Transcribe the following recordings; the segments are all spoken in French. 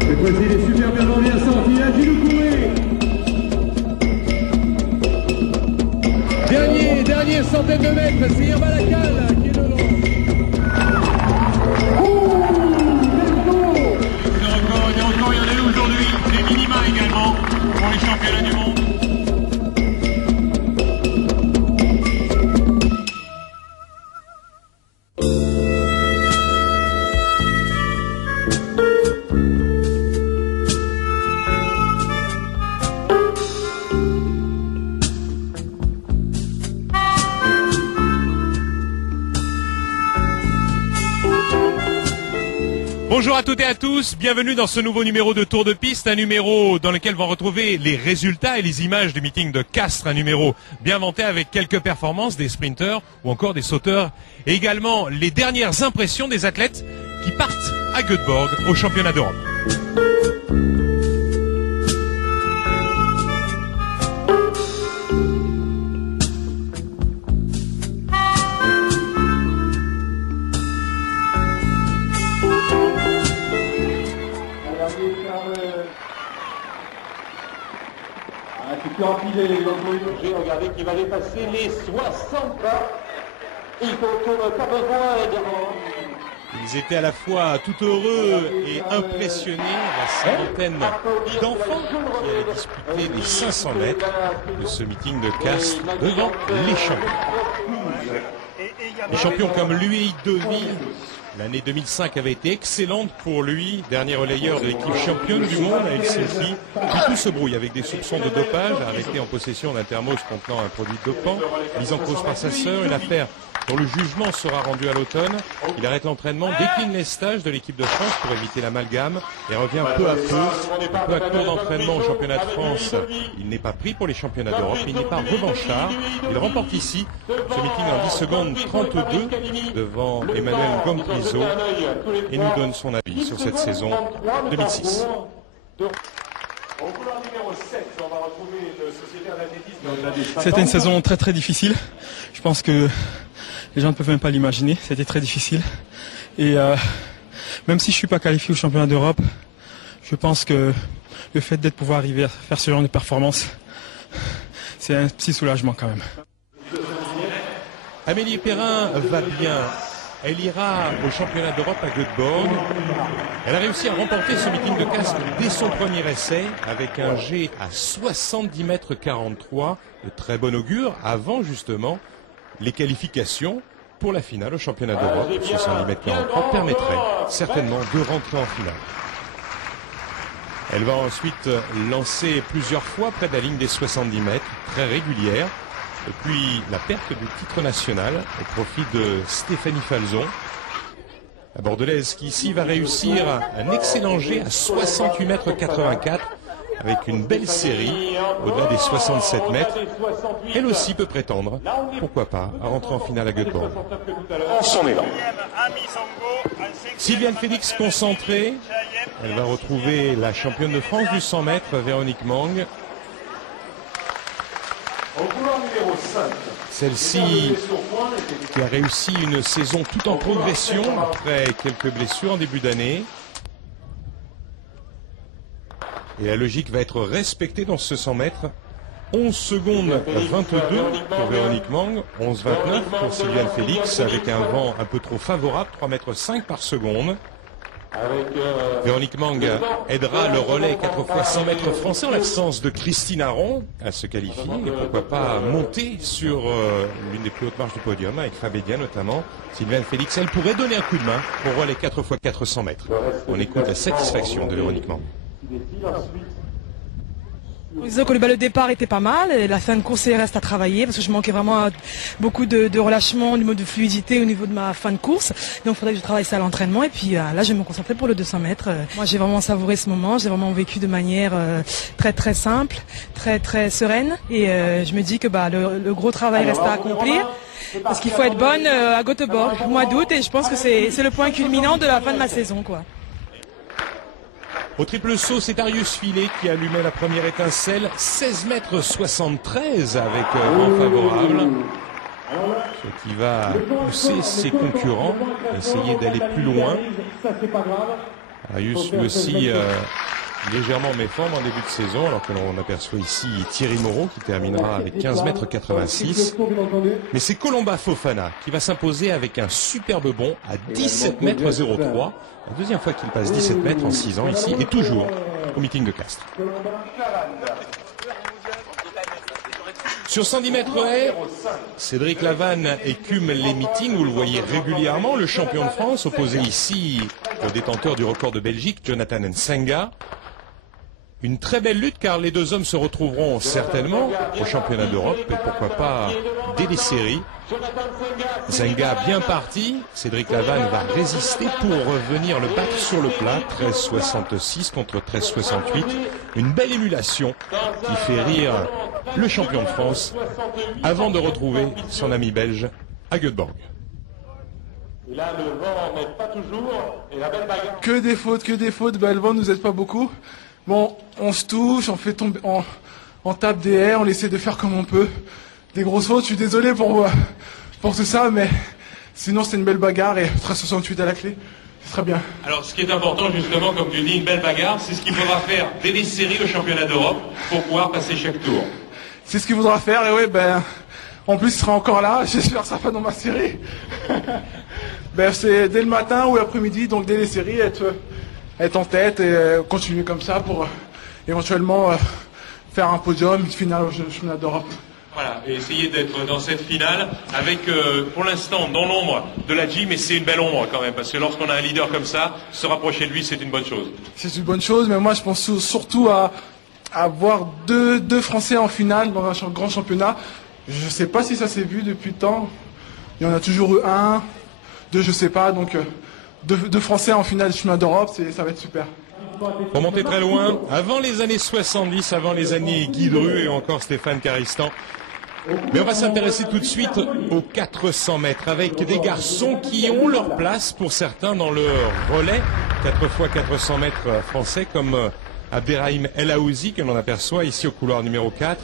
Cette fois-ci, il est super bien sorti. Agilou Kouré. Dernier centaine de mètres, c'est Irbalakal qui est devant. Il y en a eu aujourd'hui, des minima également pour les championnats du monde. Bonjour à toutes et à tous, bienvenue dans ce nouveau numéro de Tour de Piste, un numéro dans lequel vont retrouver les résultats et les images du meeting de Castres, un numéro bien vanté avec quelques performances des sprinteurs ou encore des sauteurs, et également les dernières impressions des athlètes qui partent à Göteborg au championnat d'Europe. Regardez qu'il va dépasser les 60 pas. Il ne pas besoin de... Ils étaient à la fois tout heureux et impressionnés, la cinquantaine d'enfants qui allaient disputer les 500 mètres de ce meeting de Castres devant les champions. Les champions comme l'UEI Deauville. L'année 2005 avait été excellente pour lui, dernier relayeur de l'équipe championne du monde à Helsinki. Puis tout se brouille avec des soupçons de dopage, arrêté en possession d'un thermos contenant un produit dopant, mis en cause par sa sœur, une affaire dont le jugement sera rendu à l'automne. Il arrête l'entraînement, décline les stages de l'équipe de France pour éviter l'amalgame et revient peu à peu à court d'entraînement au championnat de France. Il n'est pas pris pour les championnats d'Europe, il n'est pas revanchard. Il remporte ici ce meeting en 10 secondes 32 devant Emmanuel Gompriso et nous donne son avis sur cette saison 2006. C'était une saison très difficile. Je pense que les gens ne peuvent même pas l'imaginer. C'était très difficile. Et même si je ne suis pas qualifié au championnat d'Europe, je pense que le fait d'être pouvoir arriver à faire ce genre de performance, c'est un petit soulagement quand même. Amélie Perrin va bien. Elle ira au championnat d'Europe à Göteborg. Elle a réussi à remporter ce meeting de Castres dès son premier essai avec un G à 70 mètres 43 de très bon augure avant justement les qualifications pour la finale au championnat d'Europe. 70 mètres 43 permettrait certainement de rentrer en finale. Elle va ensuite lancer plusieurs fois près de la ligne des 70 mètres, très régulière. Et puis la perte du titre national au profit de Stéphanie Falzon. La Bordelaise qui ici va réussir un excellent jet à 68 mètres 84 avec une belle série au-delà des 67 mètres. Elle aussi peut prétendre, pourquoi pas, à rentrer en finale à Göteborg. Sylviane Félix concentrée. Elle va retrouver la championne de France du 100 mètres, Véronique Mang. Celle-ci qui a réussi une saison tout en progression après quelques blessures en début d'année. Et la logique va être respectée dans ce 100 mètres. 11 secondes 22 pour Véronique Mang, 11,29 pour Sylviane Félix avec un vent un peu trop favorable, 3,5 mètres par seconde. Véronique Mang aidera le relais 4 fois 100 mètres français en l'absence de Christine Aron à se qualifier et pourquoi pas monter sur l'une des plus hautes marches du podium avec Fabédia notamment. Sylviane Félix, elle pourrait donner un coup de main au relais 4 fois 400 mètres. On écoute la satisfaction de Véronique Mang. Disons que le départ était pas mal, et la fin de course il reste à travailler parce que je manquais vraiment beaucoup de relâchement au niveau de fluidité au niveau de ma fin de course. Donc il faudrait que je travaille ça à l'entraînement et puis là je vais me concentrer pour le 200 mètres. Moi j'ai vraiment savouré ce moment, j'ai vraiment vécu de manière très simple, très sereine et je me dis que le gros travail reste à accomplir. Parce qu'il faut être bonne à Göteborg au mois d'août et je pense que c'est le point culminant de la fin de ma saison, quoi. Au triple saut, c'est Darius Filet qui allumait la première étincelle, 16 mètres 73 avec vent favorable. Ce qui va pousser ses concurrents à essayer d'aller plus loin. Arius lui aussi légèrement méforme en début de saison, alors que l'on aperçoit ici Thierry Moreau qui terminera avec 15,86 m. Mais c'est Colomba Fofana qui va s'imposer avec un superbe bond à 17,03 m. La deuxième fois qu'il passe 17 mètres en 6 ans ici, et toujours au meeting de Castres. Sur 110 mètres haies, Cédric Lavanne écume les meetings, vous le voyez régulièrement. Le champion de France opposé ici au détenteur du record de Belgique, Jonathan Nsenga. Une très belle lutte car les deux hommes se retrouveront certainement au championnat d'Europe et pourquoi pas dès les séries. Nsenga bien parti, Cédric Lavanne va résister pour revenir le battre sur le plat, 13,66 contre 13,68. Une belle émulation qui fait rire le champion de France avant de retrouver son ami belge à Göteborg. Là, le vent n'aide pas toujours et la belle bagarre. Que des fautes, bah, le vent nous aide pas beaucoup. Bon, on se touche, on fait tomber, on tape des haies, on essaie de faire comme on peut. Des grosses fautes, je suis désolé pour tout ça, mais sinon c'est une belle bagarre et 13,68 à la clé, c'est très bien. Alors, ce qui est important, justement, comme tu dis, une belle bagarre, c'est ce qu'il faudra faire dès les séries au championnat d'Europe pour pouvoir passer chaque tour. C'est ce qu'il faudra faire, et oui, ben, en plus il sera encore là, j'espère que ça va dans ma série. Ben, c'est dès le matin ou l'après-midi, donc dès les séries, être en tête et continuer comme ça pour éventuellement faire un podium, une finale au championnat d'Europe. Voilà, et essayer d'être dans cette finale avec, pour l'instant, dans l'ombre de la J, mais c'est une belle ombre quand même, parce que lorsqu'on a un leader comme ça, se rapprocher de lui, c'est une bonne chose. C'est une bonne chose, mais moi je pense surtout à avoir deux Français en finale dans un grand championnat. Je ne sais pas si ça s'est vu depuis le temps. Il y en a toujours eu un, deux, je ne sais pas, donc deux Français en finale du championnat d'Europe, ça va être super. Pour monter très loin, avant les années 70, avant les années Guy Dru et encore Stéphane Caristan. Mais on va s'intéresser tout de suite aux 400 mètres avec des garçons qui ont leur place pour certains dans le relais. 4 x 400 mètres français comme Abderrahim El Aouzi que l'on aperçoit ici au couloir numéro 4.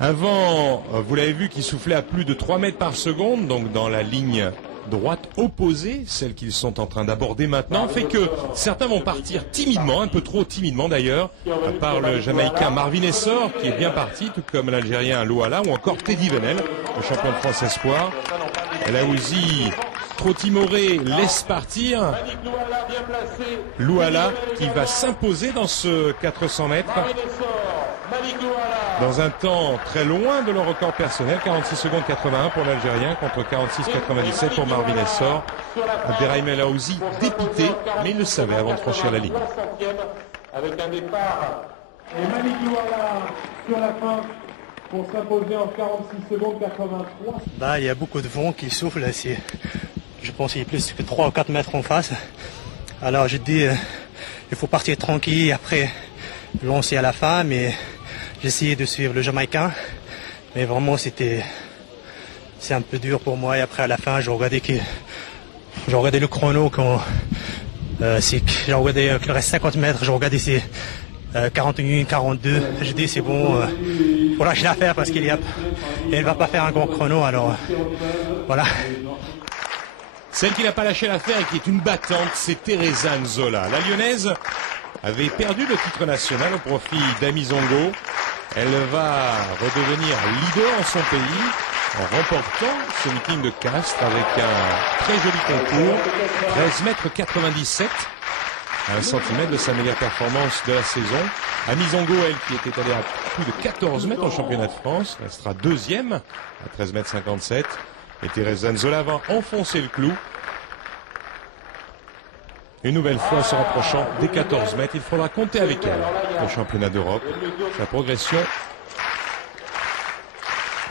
Avant, vous l'avez vu, qui soufflait à plus de 3 mètres par seconde, donc dans la ligne droite opposée, celle qu'ils sont en train d'aborder maintenant, fait que certains vont partir timidement, un peu trop timidement d'ailleurs, à part le Jamaïcain Marvin Essor, qui est bien parti, tout comme l'Algérien Louala, ou encore Teddy Venel, le champion de France Espoir. El Aouzi, trop timoré, laisse partir Louala, qui va s'imposer dans ce 400 mètres. Dans un temps très loin de leur record personnel, 46 secondes 81 pour l'Algérien contre 46,97 pour Marvin Essor. Abderrahim El Aouzi dépité, mais il le savait avant de franchir la ligne. Avec un départ. Et Malik Louala sur la fin pour s'imposer en 46 secondes 83. Bah, il y a beaucoup de vent qui souffle. Je pense qu'il y a plus que 3 ou 4 mètres en face. Alors je dis, il faut partir tranquille, après lancer à la fin, mais j'ai essayé de suivre le Jamaïcain, mais vraiment c'est un peu dur pour moi. Et après à la fin, j'ai regardé le chrono quand j'ai regardé qu'il reste 50 mètres, j'ai regardé c'est 41, 42. Je dis c'est bon, faut lâcher l'affaire parce qu'elle ne va pas faire un grand chrono. Alors voilà. Celle qui n'a pas lâché l'affaire et qui est une battante, c'est Teresa Nzola. La Lyonnaise avait perdu le titre national au profit d'Amy Zongo. Elle va redevenir leader en son pays en remportant ce meeting de Castres avec un très joli concours, 13,97 m, à 1 cm de sa meilleure performance de la saison. Amy Zongo, elle, qui était allée à plus de 14 mètres au championnat de France, restera deuxième à 13,57 m. Et Teresa Nzola va enfoncer le clou. Une nouvelle fois en se rapprochant des 14 mètres. Il faudra compter avec elle au championnat d'Europe. Sa progression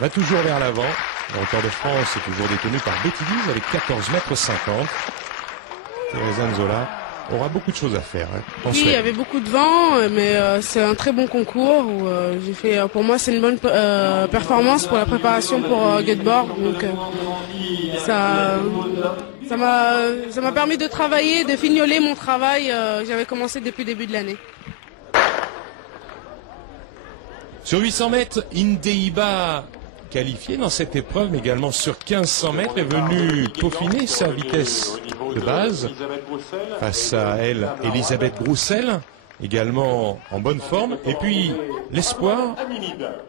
va toujours vers l'avant. Le record de France est toujours détenu par Betty Lise avec 14,50 m. Teresa Nzola aura beaucoup de choses à faire. Oui, il y avait beaucoup de vent, mais c'est un très bon concours. Où, j'ai fait, pour moi, c'est une bonne performance pour la préparation pour Göteborg. Donc, ça m'a permis de travailler, de fignoler mon travail. J'avais commencé depuis le début de l'année. Sur 800 mètres, Indeiba, qualifié dans cette épreuve, mais également sur 1500 mètres, est venu peaufiner sa vitesse de base. Face à elle, Elisabeth Groussel, également en bonne forme. Et puis, l'espoir,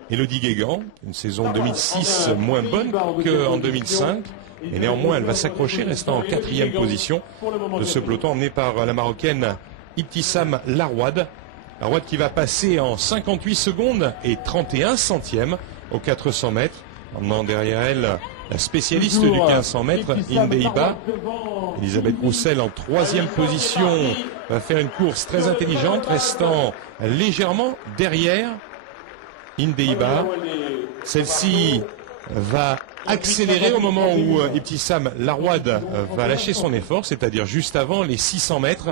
Elodie Guégan, une saison 2006 moins bonne qu'en 2005. Et néanmoins, elle va s'accrocher, restant en 4e position de ce peloton emmené par la Marocaine Ibtissam Larouad. Larouad qui va passer en 58 secondes et 31 centièmes aux 400 mètres, emmenant derrière elle la spécialiste du 1500 mètres, Indeiba. Elisabeth Groussel en 3e position va faire une course très intelligente, restant légèrement derrière Indeiba. Celle-ci va accélérer au moment où Ibtissam Larouad va lâcher son effort, c'est-à-dire juste avant les 600 mètres.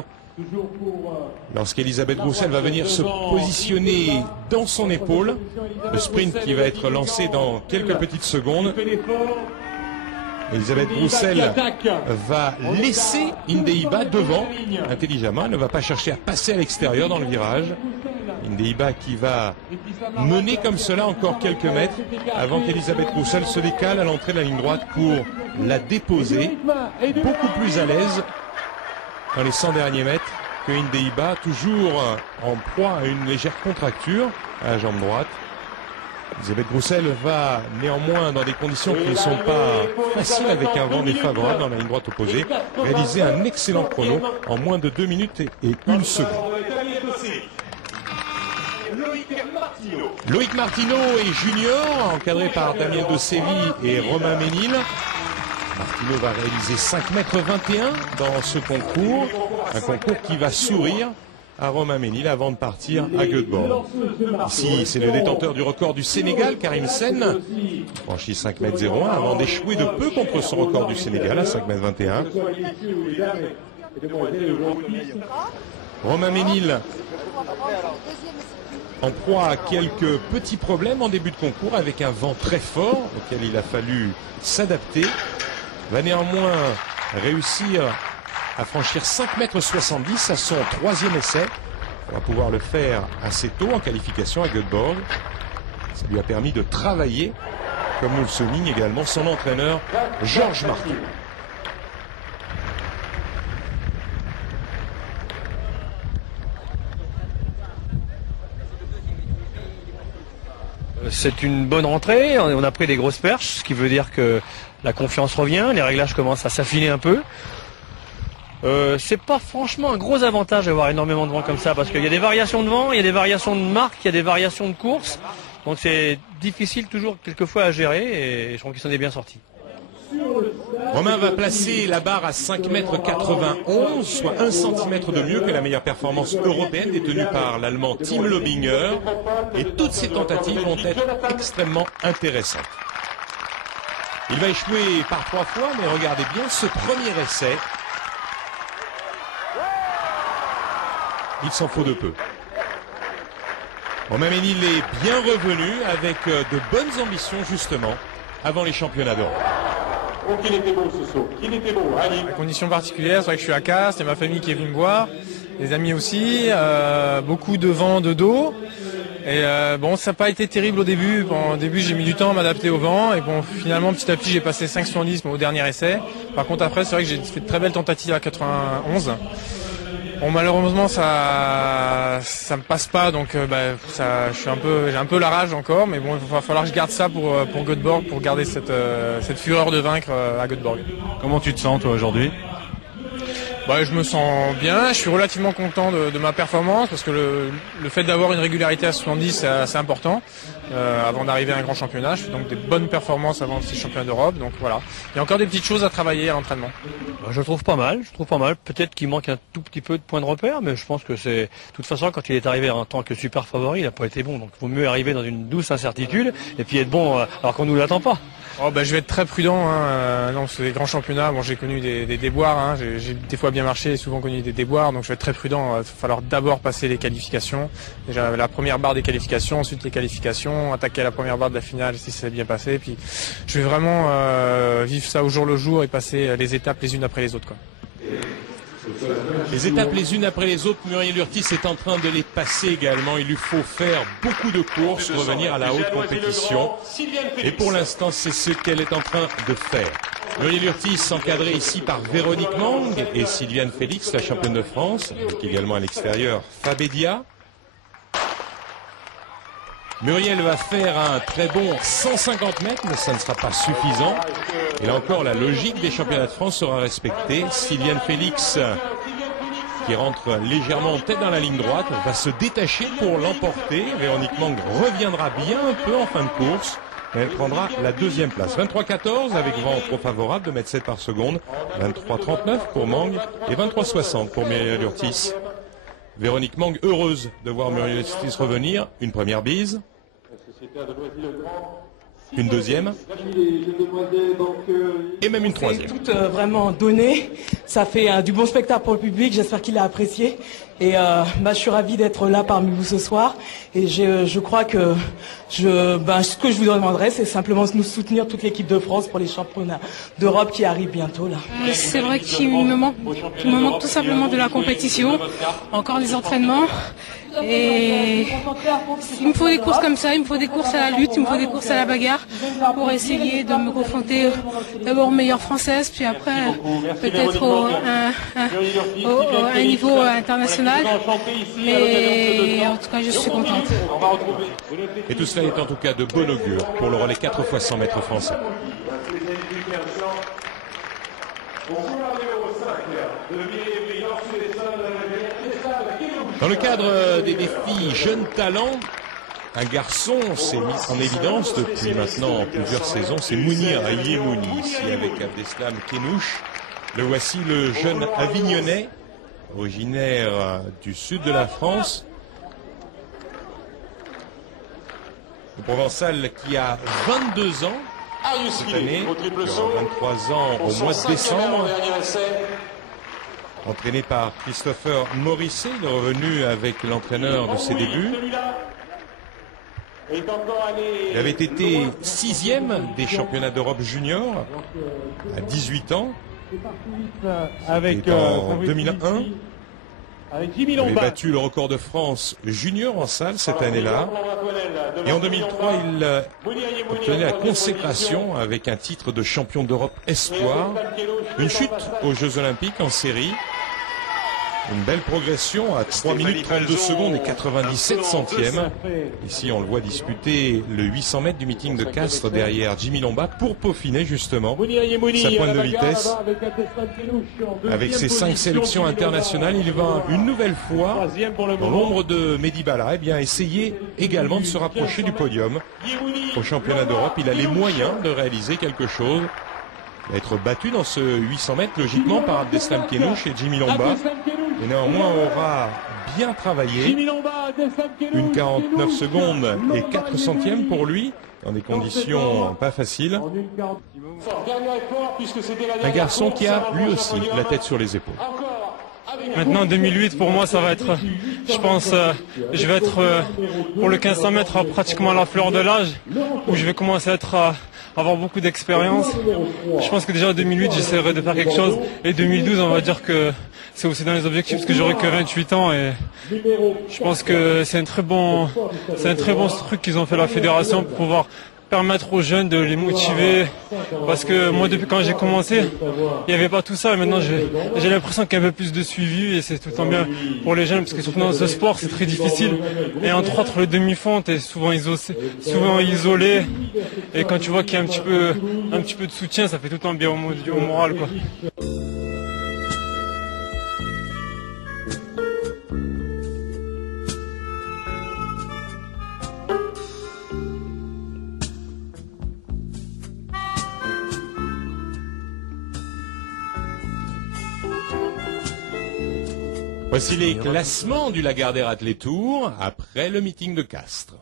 Lorsqu'Elisabeth Groussel va venir se positionner dans son épaule, le sprint qui va être lancé dans quelques petites secondes. Elisabeth Groussel va laisser Indeiba devant intelligemment, elle ne va pas chercher à passer à l'extérieur dans le virage. Indeiba qui va mener comme cela encore quelques mètres avant qu'Elisabeth Groussel se décale à l'entrée de la ligne droite pour la déposer, beaucoup plus à l'aise dans les 100 derniers mètres que Indeiba, toujours en proie à une légère contracture à la jambe droite. Elisabeth Groussel va néanmoins, dans des conditions qui ne sont pas faciles avec un vent défavorable dans la ligne droite opposée, réaliser un excellent chrono en moins de 2 minutes et 1 seconde. Loïc Martineau est junior, encadré par Damien De Séville et Romain Ménil. Martineau va réaliser 5,21 m dans ce concours, un concours qui va sourire à Romain Ménil avant de partir à Göteborg. Ici, c'est le détenteur du record du Sénégal, Karim Sen, franchi 5,01 m avant d'échouer de peu contre son record du Sénégal à 5,21 m. Romain Ménil en proie à quelques petits problèmes en début de concours avec un vent très fort auquel il a fallu s'adapter. Va néanmoins réussir à franchir 5,70 m à son 3e essai. On va pouvoir le faire assez tôt en qualification à Göteborg. Ça lui a permis de travailler, comme nous le souligne également son entraîneur Georges Martin. C'est une bonne rentrée, on a pris des grosses perches, ce qui veut dire que la confiance revient, les réglages commencent à s'affiner un peu. C'est pas franchement un gros avantage d'avoir énormément de vent comme ça, parce qu'il y a des variations de vent, il y a des variations de marque, il y a des variations de course, donc c'est difficile toujours quelquefois à gérer et je trouve qu'ils s'en est bien sortis. Romain va placer la barre à 5,91 m, soit 1 cm de mieux que la meilleure performance européenne détenue par l'Allemand Tim Lobinger. Et toutes ces tentatives vont être extrêmement intéressantes. Il va échouer par 3 fois, mais regardez bien ce premier essai. Il s'en faut de peu. Romain Ménil est bien revenu avec de bonnes ambitions justement avant les championnats d'Europe. Oh, qu'il était beau ce saut, qu'il était beau, allez. Conditions particulières, c'est vrai que je suis à Castres, il y a ma famille qui est venue me voir, les amis aussi, beaucoup de vent de dos. Et bon, ça n'a pas été terrible au début. Bon, au début, j'ai mis du temps à m'adapter au vent. Et bon, finalement, petit à petit, j'ai passé 5,70 au dernier essai. Par contre, après, c'est vrai que j'ai fait de très belles tentatives à 91. Bon, malheureusement, ça me passe pas, donc j'ai un peu la rage encore, mais bon, il va falloir que je garde ça pour Göteborg, pour garder cette fureur de vaincre à Göteborg. Comment tu te sens toi aujourd'hui ? Je me sens bien, je suis relativement content de ma performance parce que le fait d'avoir une régularité à 70 c'est assez important avant d'arriver à un grand championnat. Je fais donc des bonnes performances avant ces championnats d'Europe, donc voilà. Il y a encore des petites choses à travailler à l'entraînement. Je trouve pas mal, peut-être qu'il manque un tout petit peu de points de repère, mais je pense que c'est, de toute façon, quand il est arrivé en tant que super favori, il n'a pas été bon, donc il vaut mieux arriver dans une douce incertitude et puis être bon alors qu'on ne nous l'attend pas. Je vais être très prudent, non, parce que les grands championnats, bon, j'ai connu des déboires, j'ai des fois bien marché et souvent connu des déboires, donc je vais être très prudent. Il va falloir d'abord passer les qualifications, déjà la première barre des qualifications, ensuite les qualifications, attaquer la première barre de la finale si ça s'est bien passé, puis je vais vraiment vivre ça au jour le jour et passer les étapes les unes après les autres, quoi. Les étapes les unes après les autres, Muriel Urtis est en train de les passer également. Il lui faut faire beaucoup de courses, revenir à la haute compétition. Et pour l'instant, c'est ce qu'elle est en train de faire. Muriel Urtis, encadrée ici par Véronique Mang et Sylviane Félix, la championne de France, avec également à l'extérieur Fabédia. Muriel va faire un très bon 150 mètres, mais ça ne sera pas suffisant. Et là encore, la logique des championnats de France sera respectée. Sylviane Félix, qui rentre légèrement en tête dans la ligne droite, va se détacher pour l'emporter. Véronique Mang reviendra bien un peu en fin de course. Et elle prendra la deuxième place. 23-14 avec vent trop favorable de 1,7 m par seconde. 23-39 pour Mang et 23-60 pour Muriel Urtis. Véronique Mang, heureuse de voir Muriel Urtis revenir. Une première bise. Une deuxième. Et même une troisième. Tout vraiment donné. Ça fait du bon spectacle pour le public. J'espère qu'il a apprécié. Et je suis ravie d'être là parmi vous ce soir. Et je crois que ce que je vous demanderai, c'est simplement de nous soutenir toute l'équipe de France pour les championnats d'Europe qui arrivent bientôt là. C'est vrai qu'il me manque tout simplement de la compétition, encore des entraînements. Et il me faut des courses comme ça, il me faut des courses à la lutte, il me faut des courses à la bagarre pour essayer de me confronter d'abord aux meilleures françaises, puis après peut-être à un niveau international. Mais en tout cas, je suis contente. Et tout cela est en tout cas de bon augure pour le relais 4 x 100 mètres français. Dans le cadre des défis jeunes talents, un garçon s'est mis en évidence depuis maintenant plusieurs saisons, c'est Mounir Yemouni, ici avec Abdeslam Kenouche. Le voici, le jeune Avignonnais, originaire du sud de la France. Le Provençal qui a 22 ans cette année, qui aura 23 ans au mois de décembre. Entraîné par Christopher Morisset, il est revenu avec l'entraîneur de ses débuts. Il avait été 6e des championnats d'Europe junior à 18 ans. En 2001. Il avait battu le record de France junior en salle cette année-là. Et en 2003, il obtenait la consécration avec un titre de champion d'Europe espoir. Une chute aux Jeux Olympiques en série. Une belle progression à 3 minutes 32 secondes et 97 centièmes. Ici, on le voit disputer le 800 mètres du meeting de Castres derrière Jimmy Lomba pour peaufiner justement sa pointe de vitesse. Avec ses 5 sélections internationales, il va une nouvelle fois, dans l'ombre de Mehdi Bala, essayer également de se rapprocher du podium. Au championnat d'Europe, il a les moyens de réaliser quelque chose. Il va être battu dans ce 800 mètres, logiquement, par Abdeslam Kenouche et Jimmy Lomba. Et néanmoins, aura bien travaillé. Une 49 secondes et 4 centièmes pour lui, dans des conditions pas faciles. Un garçon qui a, lui aussi, la tête sur les épaules. Maintenant 2008 pour moi ça va être, je pense, je vais être pour le 1500 mètres pratiquement à la fleur de l'âge, où je vais commencer à avoir beaucoup d'expérience. Je pense que déjà en 2008 j'essaierai de faire quelque chose, et 2012 on va dire que c'est aussi dans les objectifs parce que j'aurai que 28 ans et je pense que c'est un très bon truc qu'ils ont fait la fédération pour pouvoir permettre aux jeunes de les motiver, parce que moi depuis quand j'ai commencé il n'y avait pas tout ça, et maintenant j'ai l'impression qu'il y a un peu plus de suivi et c'est tout le temps bien pour les jeunes, parce que surtout dans ce sport c'est très difficile, et entre autres le demi-fond t'es souvent isolé, et quand tu vois qu'il y a un petit peu de soutien, ça fait tout le temps bien au moral quoi. Voici les classements du Lagardère Athlé Tour après le meeting de Castres.